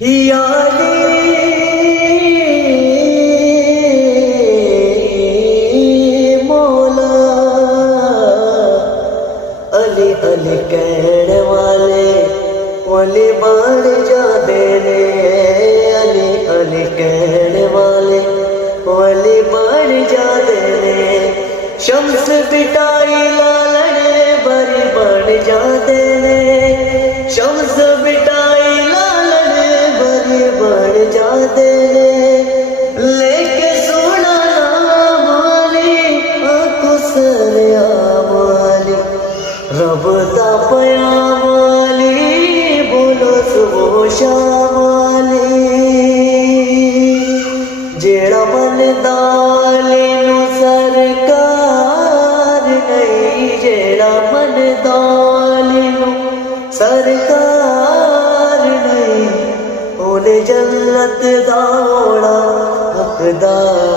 याली मौला अली अली कहण वाले वली बन जाते ने। अली अली कहण वाले वली बन जाते ने। शम्स बिटाई लालने बरी बन जाते ने। शम्स बिटाई लालने बरी बन जाते ने। लेके सोना नाम वाली आंखों सरया वाली रब दा पयाम वाली बोलो सुबह शाम वाली। जेड़ा मन दाली नू सरकार नहीं। जेड़ा मन दाली नू सरकार नहीं। ओने जन्नत दा होना हकदार